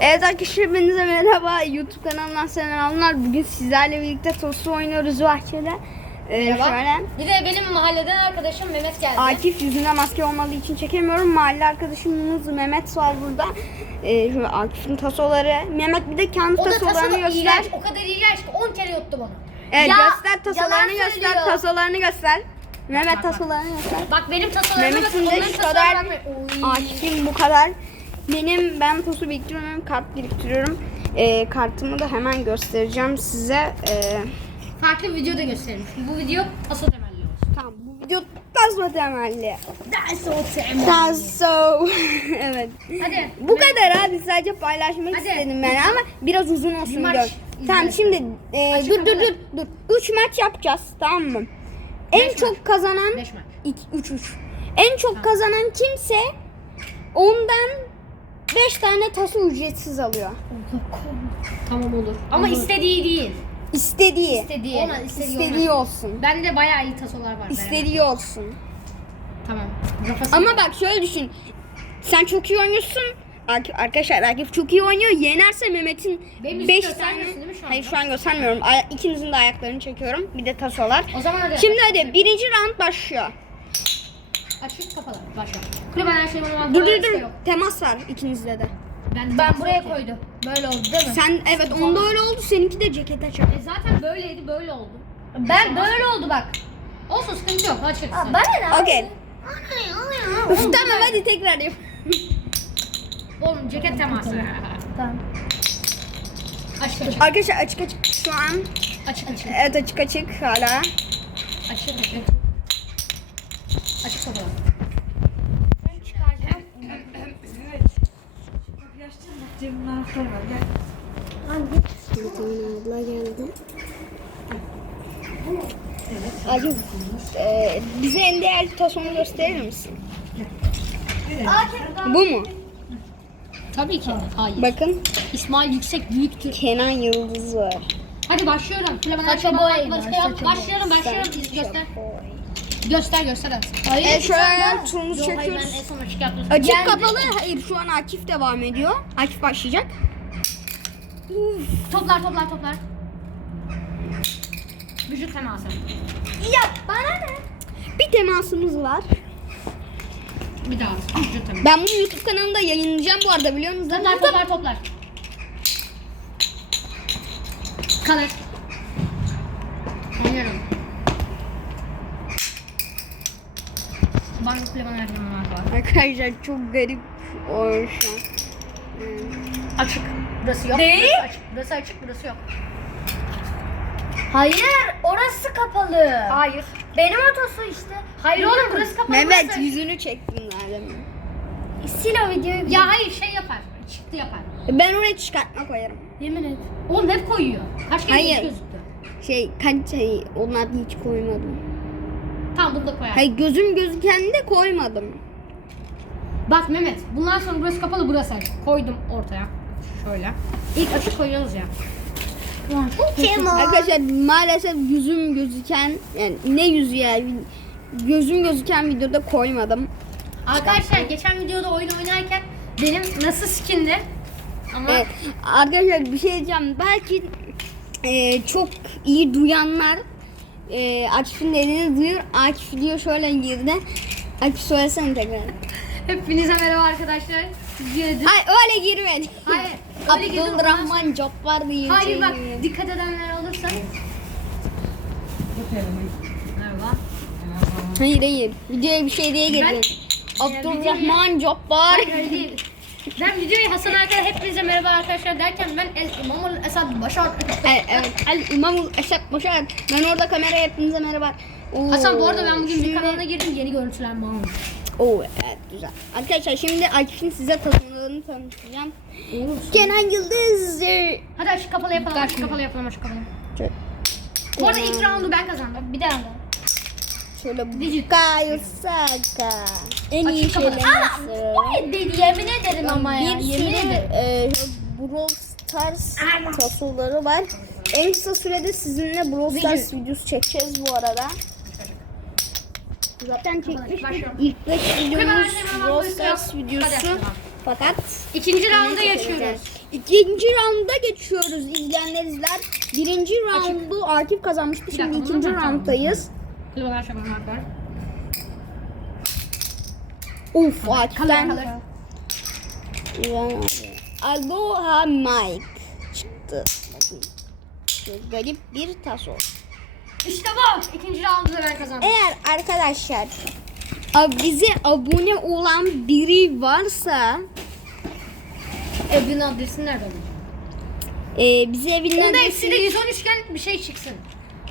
Evet arkadaşlar hepinize merhaba. YouTube kanalından selamlar. Bugün sizlerle birlikte tostu oynuyoruz bahçede. Ee, şöyle. Bir de benim mahalleden arkadaşım Mehmet geldi. Akif yüzünde maske olmadığı için çekemiyorum. Mahalle arkadaşımız Mehmet var burada. Ee, şöyle Akif'in tasoları. Mehmet bir de kendi o da tasolarını tasarı göster. iğrenç. O kadar iğrenç ki 10 kere yuttu bunu. Evet Ya, göster tasolarını göster. söylüyor. Tasolarını göster. Mehmet bak, bak. tasolarını göster. Bak benim tasolarıma bak. Mehmet'in de şu kadar. Akif'in bu kadar. Benim ben tosu biriktiriyorum, kart biriktiriyorum. Ee, kartımı da hemen göstereceğim size. Ee, Farklı videoda gösterelim. Bu video taso temelli olsun. tamam bu video taso temelli. Taso temelli. Taso. evet. Hadi. Bu kadar abi sadece paylaşmak Hadi. istedim ben ama biraz uzun olsun maç izleyelim. Tamam şimdi e, Açık dur dur kapıda. dur dur. 3 maç yapacağız tamam mı? En Beş çok kazanan Beş maç. 3 3. En çok kazanan kimse ondan 5 tane taso ücretsiz alıyor. Tamam olur. Ama istediği değil. İstediği. İstediği. Olmaz, istediği İstediği olsun. Bende bayağı iyi tasolar var. İstediği olsun. Tamam. Rafası Ama bak şöyle düşün. Sen çok iyi oynuyorsun. Ak- Arkadaşlar Akif çok iyi oynuyor. Yenerse Mehmet'in Benim yüzümü 5 tane... göstermiyorsun değil mi şu anda? Hayır şu an göstermiyorum. Ay- İkinizin de ayaklarını çekiyorum. Bir de tasolar. O zaman hadi. Şimdi hadi birinci round başlıyor. Açık kapalı. Başla. Kulüben her şeyim ama Dur dur dur. Temas var ikinizde de. Ben, ben buraya koydum. Böyle oldu değil mi? Sen evet onda öyle oldu. Seninki de ceket açar. E zaten böyleydi böyle oldu. Ben böyle oldu bak. Olsun sıkıntı yok açık. Bana ne? Okey. Üf, tamam hadi tekrar yap. Oğlum ceket teması. Tamam. Açık açık. Arkadaşlar açık açık şu an. Açık açık. Evet açık açık hala. Açık açık. Açık kapalı. Bir tane abla geldi. Acı e, bize en değerli tasonu gösterir misin? Bu mu? Tabii ki. Hayır. Bakın İsmail yüksek büyüktür. Kenan Yıldız var. Hadi başlıyorum. Her Saça Başlayalım. saça Başlayalım. Başlayalım. Göster. Göster göster. hadi. Hayır. Evet şöyle turumuz Yok hayır ben en çekiyoruz. son açık kapalı. Hayır şu an Akif devam ediyor. Akif başlayacak. Toplar toplar toplar. Vücut teması. Ya bana ne? Bir temasımız var. Bir daha. Vücut teması. Ben bunu YouTube kanalında yayınlayacağım bu arada biliyor musunuz? Toplar toplar toplar. Kalır. Oynuyorum. Banyo kulüben her şeyim var. Arkadaşlar çok garip şu an. Açık. Burası yok. Ne? Burası açık. Burası açık. Burası yok. Hayır. Orası kapalı. Hayır. Benim otosu işte. Hayır oğlum burası kapalı. Mehmet burası. yüzünü çektim zaten. Sil o videoyu. Ya hayır şey yapar. Çıktı yapar. Ben oraya çıkartma koyarım. Yemin et. Oğlum hep koyuyor. Kaç kere Hayır. gözüktü? Şey kaç şey onlar hiç koymadım. Tamam bunu da koyar. Hayır gözüm gözüken de koymadım. Bak Mehmet bundan sonra burası kapalı burası açık. Koydum ortaya. Şöyle. İlk açık koyuyoruz ya. Arkadaşlar maalesef yüzüm gözüken yani ne yüzü ya gözüm gözüken videoda koymadım. Arkadaşlar geçen videoda oyun oynarken benim nasıl skindi? Ama Evet, arkadaşlar bir şey diyeceğim. Belki e, çok iyi duyanlar e, Akif'in dediğini duyur. Akif diyor şöyle girdi. Akif söylesene tekrar. hepinize merhaba arkadaşlar. Girdim. Hayır öyle girmedi. Hayır. Öyle girdim. Abdülrahman Cabbar diye. Hayır şey bak dikkat edenler olursa. Merhaba. Hayır hayır. Videoya bir şey diye girdin. Abdülrahman Cabbar. Hayır öyle değil. Ben videoyu Hasan Arkadaşlar hepinize merhaba arkadaşlar derken ben El İmamul Esad Başar. Evet, evet. El İmamul Eşek Başar. Ben orada kameraya hepinize merhaba. Oo, Hasan bu arada ben bugün bir şimdi- kanalına girdim yeni görüntüler bağlı. Oo evet güzel. Arkadaşlar şimdi Akif'in size tasarımlarını tanıtacağım. Kenan Yıldız. Hadi açık kapalı yapalım, açık kapalı yapalım, açık kapalı. Bu arada ilk roundu ben kazandım. Bir daha da. Şöyle Bukayo Saka. En iyi şeyler. Ne dedi yemin ederim ama ya. Bir Yemin sürü e, Brawl Stars tasoları var. En kısa sürede sizinle Brawl Stars videosu çekeceğiz bu arada. Zaten çekmiştik. İlk 5 videomuz Brawl. Stars videosu. Fakat İkinci raunda geçiyoruz. İkinci rounda geçiyoruz izleyenler izler. Birinci roundu Akif kazanmıştı. Şimdi ikinci rounddayız. Kılıbalar şabanlar var. Uf. Aloha Mike çıktı. Çok garip bir taso. İşte bu. İkinci roundu da ben kazandım. Eğer arkadaşlar bize abone olan biri varsa Evin adresi nerede bu? e, bize evinden Bunda hepsinde 113 iken bir şey çıksın.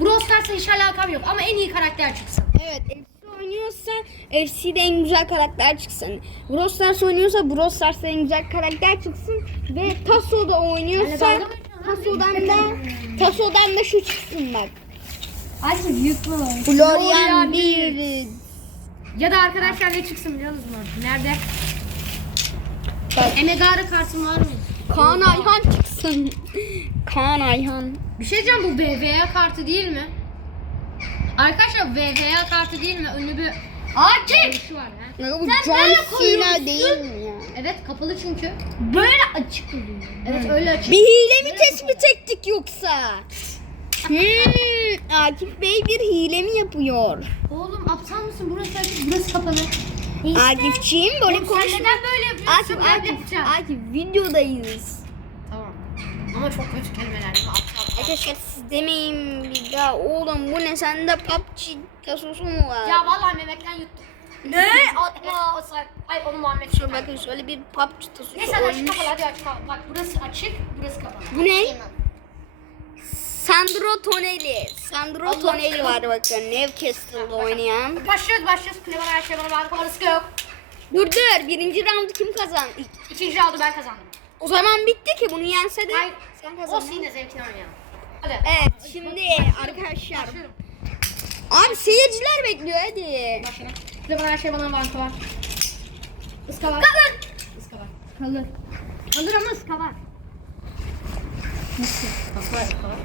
Brawl Stars'la hiç alakam yok ama en iyi karakter çıksın. Evet FC oynuyorsa FC'de en güzel karakter çıksın. Brawl Stars oynuyorsa Brawl Stars'ta en güzel karakter çıksın. Ve Taso'da oynuyorsa Yani? Taso'dan da Taso'dan da şu çıksın bak. Artık büyük mü? Florian bir Ya da arkadaşlar ne çıksın biliyor musunuz? Nerede? Bak. Emegara kartım var mı? Kaan Ayhan çıksın. Kaan Ayhan. Bir şey diyeceğim bu VVA kartı değil mi? Arkadaşlar VVA kartı değil mi? Ünlü bir şu var ha. Ya bu Sen John böyle Cena değil mi ya? Evet kapalı çünkü. Böyle açık oluyor. Evet öyle açık. Bir hile mi tespit ettik yoksa? Hmm, Akif Bey bir hile mi yapıyor? Oğlum aptal mısın? Burası açık, burası kapalı. Akifçiyim böyle Oğlum konuş. sen neden böyle yapıyorsun? Akif, Akif. Akif videodayız. Ama çok kötü kelimeler değil mi? Aptal. Arkadaşlar siz demeyin bir daha oğlum bu ne sende PUBG tasosu mu var? Ya vallahi Mehmet'ten yuttum. Ne? Atma. Ay onu Muhammed Şöyle bakın şöyle bir PUBG tasosu Neyse hadi açık olmuş. kapalı hadi açık kapalı. Bak burası açık, burası kapalı. Bu ne? Sandro Tonelli. Sandro Allah Tonelli var bakın Newcastle'da oynayan. Başlıyoruz başlıyoruz. Kulübe her şey bana banka parası yok. Dur dur birinci roundu kim kazandı? İkinci roundu ben kazandım. O zaman bitti ki bunu yense de Hayır. sen O kazandın. yine zevkini oynayalım. Hadi. Evet şimdi arkadaşlar. Başlıyorum. Abi seyirciler bekliyor hadi. Başlayalım. Kulübe her şey bana var. Iska var. Kalır. Iska var. Kalır. Kalır ama ıska var. Nasıl? Iska var, ıska var.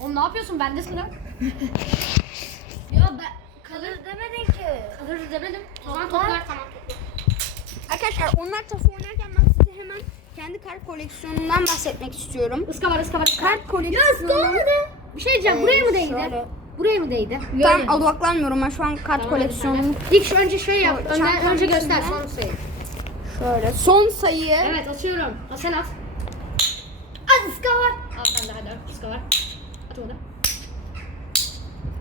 Oğlum ne yapıyorsun? Bende sıra. Ya ben kalır demedin ki. Kalır demedim. Tamam toplar tamam. Arkadaşlar onlar taso oynarken ben size hemen kendi kart koleksiyonumdan bahsetmek istiyorum. Iska var, ıska var. Kart koleksiyonu. Bir şey diyeceğim. Buraya mı değdi? şöyle. Buraya mı değdi? Tam odaklanmıyorum ben şu an kart koleksiyonumu. İlk şu önce şey yap. Önce, Çantanın önce göster içinde. sonra sayı. Şöyle son sayı. Evet atıyorum. Al sen at. Az ıska var. Al sen de hadi. Iska var. At onu.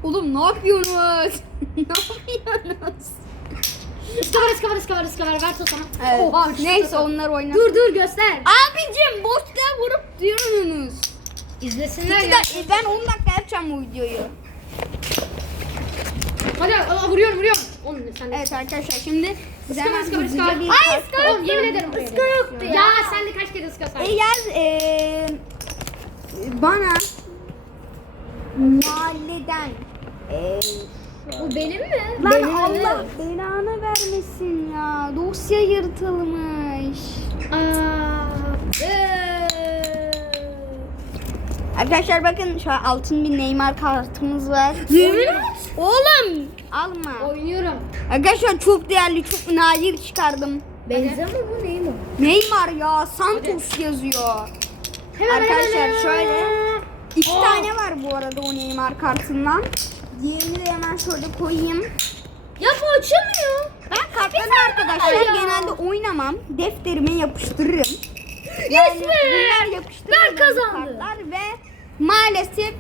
Oğlum ne yapıyorsunuz? ne yapıyorsunuz? Iska var, ıska var, ıska var, ıska var. Ver tut sana. Evet. Oha, Neyse tut. onlar oynar. Dur dur göster. Abicim boşluğa vurup diyorsunuz. İzlesinler ya. dakika, ben 10 dakika yapacağım bu videoyu. Hadi aa, vuruyorum vuruyorum. Oğlum sen de. Evet arkadaşlar şimdi size hemen ıska var, ıska hızlıca var. bir Ay kart ıska Oğlum yemin ederim buraya Iska değdi. yoktu ya. Ya sen de kaç kere ıska saydın? Eğer eee bana mahalleden eee Bu benim mi? Lan Benim Allah belanı vermesin ya. Dosya yırtılmış. Arkadaşlar bakın şu an altın bir Neymar kartımız var. Yemin Oğlum alma. Oynuyorum. Arkadaşlar çok değerli, çok nadir çıkardım. Benziyor mu bu neyim o? Neymar ya Santos yazıyor. Hemen, Arkadaşlar hemen, hemen. şöyle iki tane var bu arada o Neymar kartından. Diğerini de hemen şöyle koyayım. Ya açamıyor. Ben kartları arkadaşlar genelde oynamam. Defterime yapıştırırım. Yani yes bunlar yapıştırırım. Ben kazandım. Kartlar ve maalesef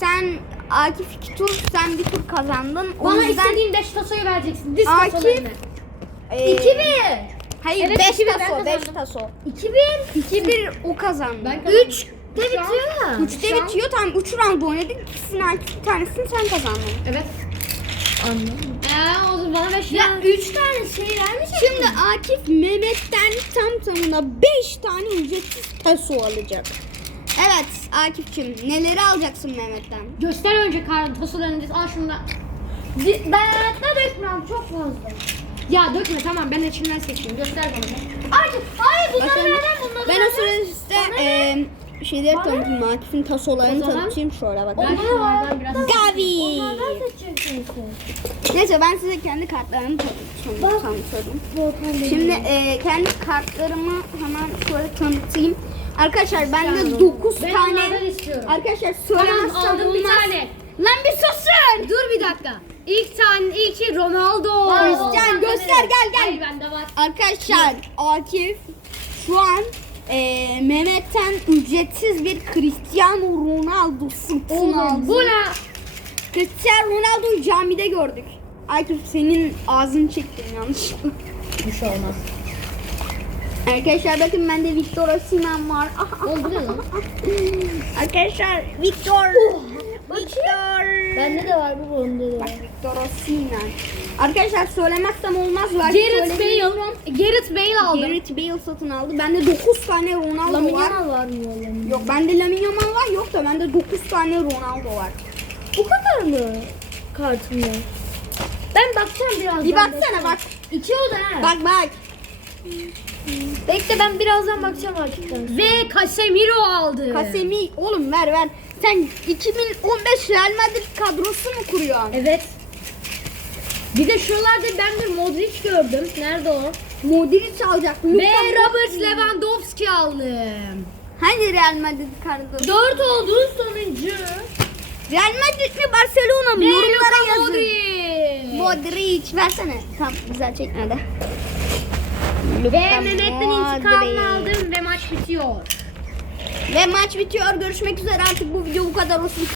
sen Akif iki tur, sen bir tur kazandın. O Bana yüzden... istediğin 5 tasoyu vereceksin. Diz Akif... tasolarını. Ee... Hayır 5 evet, taso, 5 taso. 2-1. 2-1 o kazandı. 3 Üçte bitiyor. Üçte Şu an- bitiyor. Tam üç round oynadık. İkisinden bir tanesini sen kazandın. Evet. Ee, o zaman bana beş Ya üç tane şey vermiş. Şimdi Akif Mehmet'ten tam tamına 5 tane ücretsiz peso alacak. Evet Akif'cim neleri alacaksın Mehmet'ten? Göster önce karın tasolarını. Al şunu da. Ben hayatta dökmem çok fazla. Ya dökme tamam ben içimden seçeyim. Göster bana. Artık hayır bunları Bakın, vermem bunları Ben o vermem. sırada Bana ne? Şeyleri tanıtayım. Akif'in tasolarını O zaman- tanıtayım. Şöyle bak. Ben şunlardan biraz Gavi. Onlardan. Neyse ben size kendi kartlarımı tanıtayım. Bey. Şimdi e, kendi kartlarımı hemen şöyle tanıtayım. Arkadaşlar bende Yani 9 ben tane istiyorum. Arkadaşlar Tamam söylemezsem aldım bir olmaz. tane. Lan bir susun. Dur bir dakika. İlk tane ilki Ronaldo. Christian, göster, gel, gel. Hayır bende var. Arkadaşlar Akif şu an e, Mehmet'ten ücretsiz bir Cristiano Ronaldo satın aldı. Bu ne? Cristiano Ronaldo'yu camide gördük. Akif senin ağzını çektim yanlışlıkla. Bir şey olmaz. Arkadaşlar bakın bende Victor Osimhen var. Oldu ne lan? Arkadaşlar Victor. Victor. Bende de var bu bende de Bak var. Victor Osimhen. Arkadaşlar söylemezsem olmaz. Var. Gareth Bale. Gareth Bale aldım. Gareth Bale satın aldı. Bende 9 tane Ronaldo Lamine var. Yamal var mı oğlum? Yok bende Lamine Yamal var. Yok da bende 9 tane Ronaldo var. Bu kadar mı? Kartım var. Ben bakacağım birazdan. Bir baksana bak. İki o da ha. Bak bak. Bekle ben birazdan bakacağım hakikaten. Ve Casemiro aldı. Kasemi oğlum ver ver. Sen 2015 Real Madrid kadrosu mu kuruyorsun? Evet. Bir de şuralarda ben bir Modric gördüm. Nerede o? Modric alacak. Ve Robert. Lewandowski aldım. Hani Real Madrid kadrosu? Dört oldu sonuncu. Real Madrid mi Barcelona mı? Ve Yorumlara Luka yazın. Modric. Modric versene. Tamam güzel çekmedi. Ve Mehmet'ten intikamını aldım ve maç bitiyor. Ve maç bitiyor. Görüşmek üzere artık bu video bu kadar olsun.